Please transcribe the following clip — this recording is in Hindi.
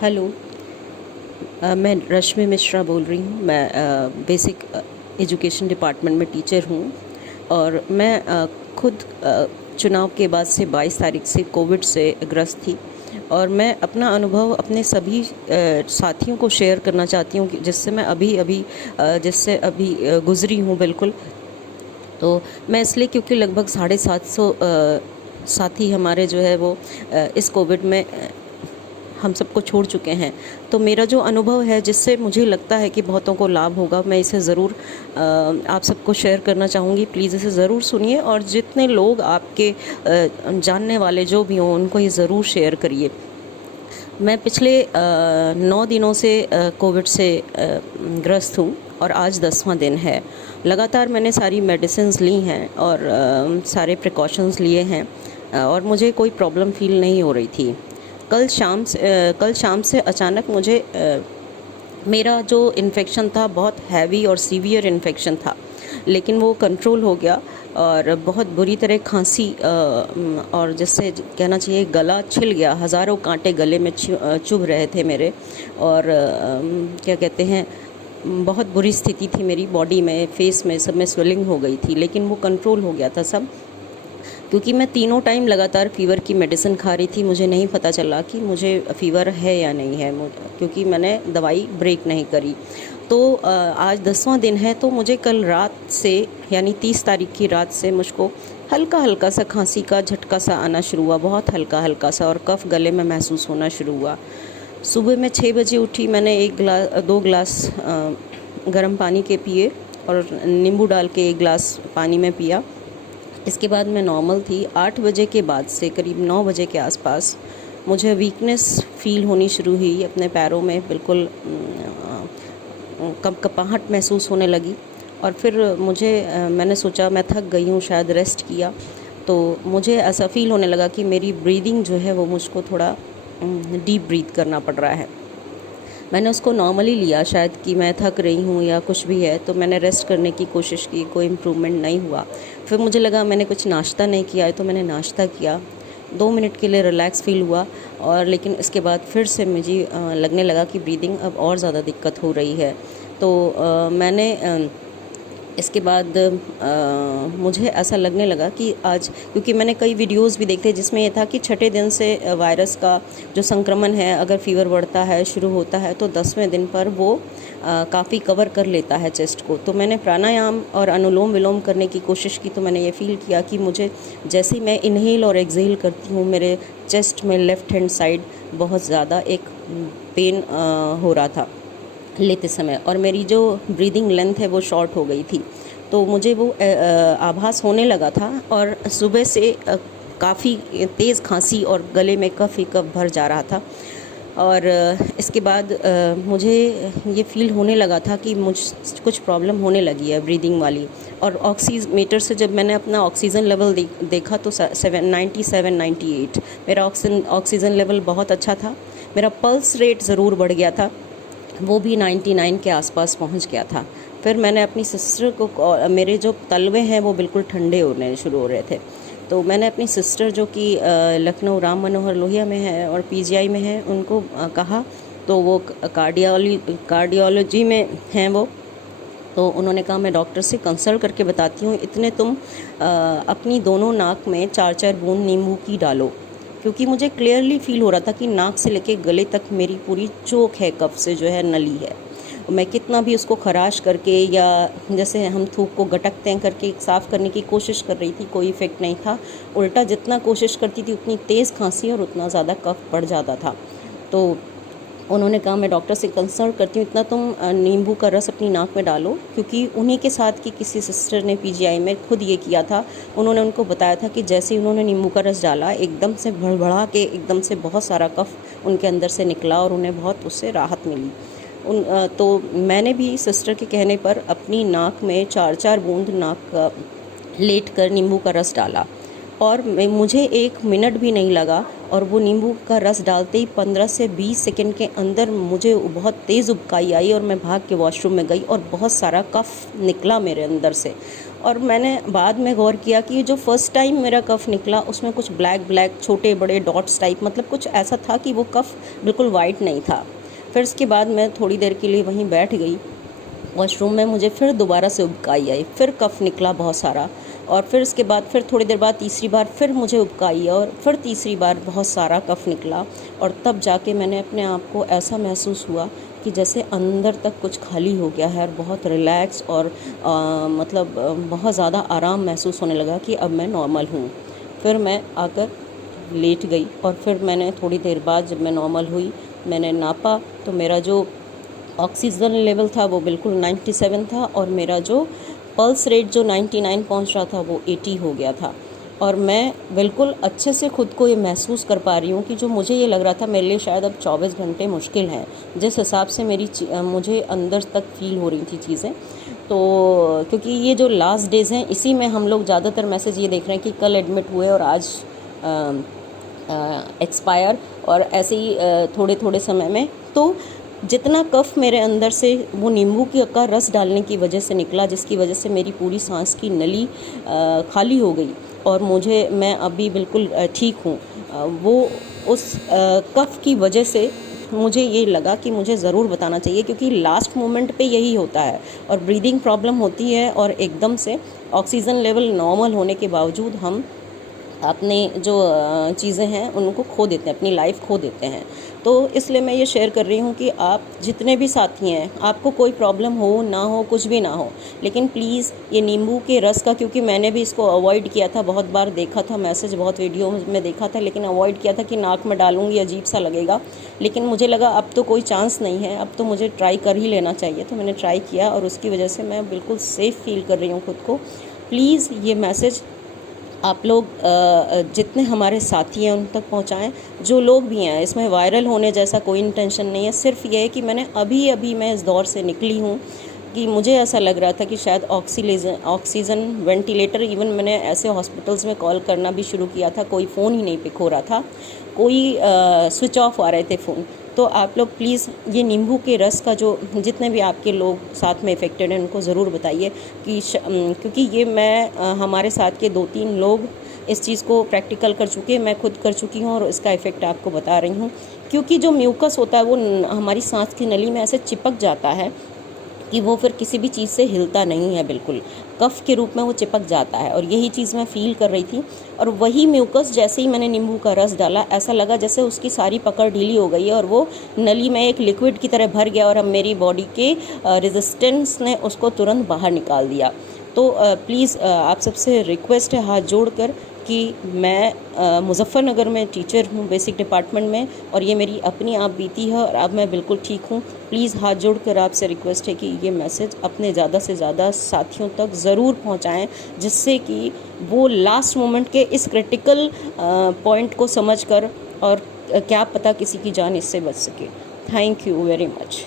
हेलो। मैं रश्मि मिश्रा बोल रही हूँ। मैं बेसिक एजुकेशन डिपार्टमेंट में टीचर हूँ और मैं खुद चुनाव के बाद से 22 तारीख से कोविड से ग्रस्त थी और मैं अपना अनुभव अपने सभी साथियों को शेयर करना चाहती हूँ जिससे मैं जिससे अभी गुज़री हूँ बिल्कुल। तो मैं इसलिए क्योंकि लगभग 750 साथी हमारे जो है वो इस कोविड में हम सबको छोड़ चुके हैं। तो मेरा जो अनुभव है जिससे मुझे लगता है कि बहुतों को लाभ होगा, मैं इसे ज़रूर आप सबको शेयर करना चाहूँगी। प्लीज़ इसे ज़रूर सुनिए और जितने लोग आपके जानने वाले जो भी हों उनको ये ज़रूर शेयर करिए। मैं पिछले 9 दिनों से कोविड से ग्रस्त हूँ और आज 10वां दिन है। लगातार मैंने सारी मेडिसिन्स ली हैं और सारे प्रिकॉशंस लिए हैं और मुझे कोई प्रॉब्लम फ़ील नहीं हो रही थी। कल शाम से अचानक मुझे मेरा जो इन्फेक्शन था बहुत हैवी और सीवियर इन्फेक्शन था, लेकिन वो कंट्रोल हो गया और बहुत बुरी तरह खांसी और जिससे कहना चाहिए गला छिल गया। हज़ारों कांटे गले में चुभ रहे थे मेरे और क्या कहते हैं, बहुत बुरी स्थिति थी मेरी बॉडी में, फेस में, सब में स्वेलिंग हो गई थी, लेकिन वो कंट्रोल हो गया था सब, क्योंकि मैं तीनों टाइम लगातार फ़ीवर की मेडिसिन खा रही थी। मुझे नहीं पता चला कि मुझे फ़ीवर है या नहीं है, क्योंकि मैंने दवाई ब्रेक नहीं करी। तो आज 10वां दिन है, तो मुझे कल रात से यानी 30 तारीख की रात से मुझको हल्का हल्का सा खांसी का झटका सा आना शुरू हुआ, बहुत हल्का हल्का सा, और कफ़ गले में महसूस होना शुरू हुआ। सुबह मैं 6 बजे उठी, मैंने 2 गिलास गर्म पानी के पिए और नींबू डाल के 1 गिलास पानी में पिया। इसके बाद मैं नॉर्मल थी। 8 बजे के बाद से करीब 9 बजे के आसपास मुझे वीकनेस फ़ील होनी शुरू हुई अपने पैरों में, बिल्कुल कपकपाहट महसूस होने लगी। और फिर मैंने सोचा मैं थक गई हूँ, शायद रेस्ट किया, तो मुझे ऐसा फ़ील होने लगा कि मेरी ब्रीदिंग जो है वो मुझको थोड़ा डीप ब्रीथ करना पड़ रहा है। मैंने उसको नॉर्मली लिया, शायद कि मैं थक रही हूँ या कुछ भी है, तो मैंने रेस्ट करने की कोशिश की, कोई इम्प्रूवमेंट नहीं हुआ। फिर मुझे लगा मैंने कुछ नाश्ता नहीं किया है, तो मैंने नाश्ता किया। 2 मिनट के लिए रिलैक्स फ़ील हुआ और लेकिन इसके बाद फिर से मुझे लगने लगा कि ब्रीदिंग अब और ज़्यादा दिक्कत हो रही है। तो मैंने इसके बाद मुझे ऐसा लगने लगा कि आज, क्योंकि मैंने कई वीडियोस भी देखे जिसमें ये था कि 6ठे दिन से वायरस का जो संक्रमण है, अगर फ़ीवर बढ़ता है, शुरू होता है, तो 10वें दिन पर वो काफ़ी कवर कर लेता है चेस्ट को। तो मैंने प्राणायाम और अनुलोम विलोम करने की कोशिश की, तो मैंने ये फ़ील किया कि मुझे जैसे ही मैं इन्हेल और एक्सहेल करती हूँ, मेरे चेस्ट में लेफ़्ट हैंड साइड बहुत ज़्यादा एक पेन हो रहा था लेते समय, और मेरी जो ब्रीदिंग लेंथ है वो शॉर्ट हो गई थी। तो मुझे वो आभास होने लगा था और सुबह से काफ़ी तेज़ खांसी और गले में कफ़ ही कफ़ भर जा रहा था। और इसके बाद मुझे ये फ़ील होने लगा था कि कुछ प्रॉब्लम होने लगी है ब्रीदिंग वाली। और ऑक्सीमीटर से जब मैंने अपना ऑक्सीजन लेवल देखा तो 97-98 मेरा ऑक्सीजन लेवल बहुत अच्छा था। मेरा पल्स रेट ज़रूर बढ़ गया था, वो भी 99 के आसपास पहुंच गया था। फिर मैंने अपनी सिस्टर को, मेरे जो तलवे हैं वो बिल्कुल ठंडे होने शुरू हो रहे थे, तो मैंने अपनी सिस्टर जो कि लखनऊ राम मनोहर लोहिया में है और पीजीआई में है, उनको कहा, तो वो कार्डियोलॉजी में हैं वो, तो उन्होंने कहा मैं डॉक्टर से कंसल्ट करके बताती हूँ, इतने तुम अपनी दोनों नाक में 4-4 बूंद नींबू की डालो, क्योंकि मुझे क्लियरली फ़ील हो रहा था कि नाक से लेके गले तक मेरी पूरी चोक है, कफ से जो है नली है। मैं कितना भी उसको खराश करके या जैसे हम थूक को गटकते हैं करके साफ़ करने की कोशिश कर रही थी, कोई इफ़ेक्ट नहीं था। उल्टा जितना कोशिश करती थी उतनी तेज़ खांसी और उतना ज़्यादा कफ बढ़ जाता था। तो उन्होंने कहा मैं डॉक्टर से कंसल्ट करती हूँ, इतना तुम नींबू का रस अपनी नाक में डालो, क्योंकि उन्हीं के साथ की किसी सिस्टर ने पीजीआई में खुद ये किया था। उन्होंने उनको बताया था कि जैसे ही उन्होंने नींबू का रस डाला, एकदम से भड़बड़ा के एकदम से बहुत सारा कफ उनके अंदर से निकला और उन्हें बहुत उससे राहत मिली। तो मैंने भी सिस्टर के कहने पर अपनी नाक में 4-4 बूंद नाक लेट कर नींबू का रस डाला और मुझे 1 मिनट भी नहीं लगा, और वो नींबू का रस डालते ही 15 से 20 सेकंड के अंदर मुझे बहुत तेज़ उबकाई आई और मैं भाग के वॉशरूम में गई और बहुत सारा कफ निकला मेरे अंदर से। और मैंने बाद में गौर किया कि जो फर्स्ट टाइम मेरा कफ़ निकला उसमें कुछ ब्लैक ब्लैक छोटे बड़े डॉट्स टाइप, मतलब कुछ ऐसा था कि वो कफ़ बिल्कुल वाइट नहीं था। फिर उसके बाद मैं थोड़ी देर के लिए वहीं बैठ गई। वॉशरूम में मुझे फिर दोबारा से उबकाई आई, फिर कफ़ निकला बहुत सारा। और फिर उसके बाद फिर थोड़ी देर बाद तीसरी बार फिर मुझे उबकाई और फिर तीसरी बार बहुत सारा कफ़ निकला। और तब जाके मैंने अपने आप को ऐसा महसूस हुआ कि जैसे अंदर तक कुछ खाली हो गया है और बहुत रिलैक्स और मतलब बहुत ज़्यादा आराम महसूस होने लगा कि अब मैं नॉर्मल हूँ। फिर मैं आकर लेट गई और फिर मैंने थोड़ी देर बाद जब मैं नॉर्मल हुई, मैंने नापा तो मेरा जो ऑक्सीजन लेवल था वो बिल्कुल 97 था और मेरा जो पल्स रेट जो 99 पहुंच रहा था वो 80 हो गया था। और मैं बिल्कुल अच्छे से ख़ुद को ये महसूस कर पा रही हूँ कि जो मुझे ये लग रहा था मेरे लिए शायद अब 24 घंटे मुश्किल हैं, जिस हिसाब से मुझे अंदर तक फील हो रही थी चीज़ें। तो क्योंकि ये जो लास्ट डेज़ हैं इसी में हम लोग ज़्यादातर मैसेज ये देख रहे हैं कि कल एडमिट हुए और आज एक्सपायर, और ऐसे ही थोड़े थोड़े समय में। तो जितना कफ़ मेरे अंदर से वो नींबू का रस डालने की वजह से निकला, जिसकी वजह से मेरी पूरी सांस की नली खाली हो गई और मैं अभी बिल्कुल ठीक हूँ। वो उस कफ़ की वजह से मुझे ये लगा कि मुझे ज़रूर बताना चाहिए, क्योंकि लास्ट मोमेंट पे यही होता है और ब्रीदिंग प्रॉब्लम होती है और एकदम से ऑक्सीजन लेवल नॉर्मल होने के बावजूद हम अपने जो चीज़ें हैं उनको खो देते हैं, अपनी लाइफ खो देते हैं। तो इसलिए मैं ये शेयर कर रही हूँ कि आप जितने भी साथी हैं, आपको कोई प्रॉब्लम हो ना हो, कुछ भी ना हो, लेकिन प्लीज़ ये नींबू के रस का, क्योंकि मैंने भी इसको अवॉइड किया था, बहुत बार देखा था मैसेज, बहुत वीडियो में देखा था, लेकिन अवॉइड किया था कि नाक में डालूँगी अजीब सा लगेगा। लेकिन मुझे लगा अब तो कोई चांस नहीं है, अब तो मुझे ट्राई कर ही लेना चाहिए। तो मैंने ट्राई किया और उसकी वजह से मैं बिल्कुल सेफ़ फील कर रही हूँ खुद को। प्लीज़ ये मैसेज आप लोग जितने हमारे साथी हैं उन तक पहुंचाएं, जो लोग भी हैं। इसमें वायरल होने जैसा कोई इंटेंशन नहीं है, सिर्फ ये है कि मैं इस दौर से निकली हूँ कि मुझे ऐसा लग रहा था कि शायद ऑक्सीजन वेंटिलेटर, इवन मैंने ऐसे हॉस्पिटल्स में कॉल करना भी शुरू किया था, कोई फ़ोन ही नहीं पिक हो रहा था, कोई स्विच ऑफ आ रहे थे फ़ोन। तो आप लोग प्लीज़ ये नींबू के रस का, जो जितने भी आपके लोग साथ में इफ़ेक्टेड हैं उनको ज़रूर बताइए कि क्योंकि ये हमारे साथ के 2-3 लोग इस चीज़ को प्रैक्टिकल कर चुके हैं, मैं खुद कर चुकी हूँ और इसका इफ़ेक्ट आपको बता रही हूँ। क्योंकि जो म्यूकस होता है वो हमारी सांस की नली में ऐसे चिपक जाता है कि वो फिर किसी भी चीज़ से हिलता नहीं है, बिल्कुल कफ़ के रूप में वो चिपक जाता है। और यही चीज़ मैं फ़ील कर रही थी। और वही म्यूकस जैसे ही मैंने नींबू का रस डाला, ऐसा लगा जैसे उसकी सारी पकड़ ढीली हो गई है और वो नली में एक लिक्विड की तरह भर गया और अब मेरी बॉडी के रेजिस्टेंस ने उसको तुरंत बाहर निकाल दिया। तो प्लीज़ आप सबसे रिक्वेस्ट है हाथ जोड़कर कि मैं मुज़फ़्फ़रनगर में टीचर हूँ बेसिक डिपार्टमेंट में, और ये मेरी अपनी आप बीती है और अब मैं बिल्कुल ठीक हूँ। प्लीज़ हाथ जोड़कर आपसे रिक्वेस्ट है कि ये मैसेज अपने ज़्यादा से ज़्यादा साथियों तक ज़रूर पहुँचाएँ, जिससे कि वो लास्ट मोमेंट के इस क्रिटिकल पॉइंट को समझकर, और क्या पता किसी की जान इससे बच सके। Thank you very much.